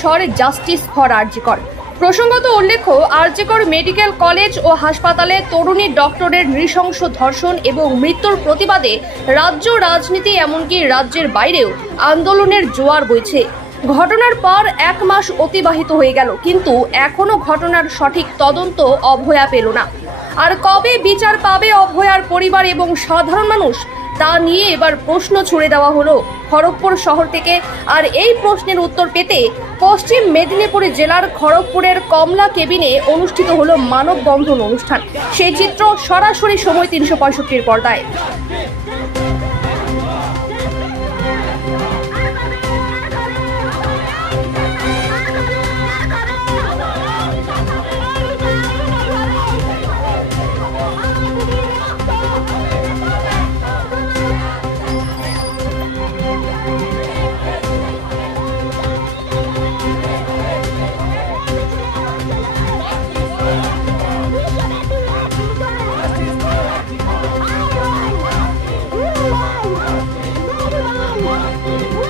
স্বর justice for RG Kar. প্রসঙ্গত উল্লেখ্য, আরজিকর মেডিকেল কলেজ ও হাসপাতালে তরুণী ডক্টরের নৃশংস ধর্ষণ এবং মৃত্যুর প্রতিবাদে রাজ্য রাজনীতি এমনকি রাজ্যের বাইরেও আন্দোলনের জোয়ার বইছে। ঘটনার পর এক মাস অতিবাহিত হয়ে গেল, কিন্তু এখনও ঘটনার সঠিক তদন্ত অভয়া পেল না। আর কবে বিচার পাবে অভয়ার পরিবার এবং সাধারণ মানুষ? তা নিয়ে এবার প্রশ্ন ছুড়ে দেওয়া হলো খড়গপুর শহর থেকে। আর এই প্রশ্নের উত্তর পেতে পশ্চিম মেদিনীপুর জেলার খড়গপুরের কমলা কেবিনে অনুষ্ঠিত হলো মানববন্ধন অনুষ্ঠান। সেই চিত্র সরাসরি সময় তিনশো পঁয়ষট্টির পর্দায়। Woo!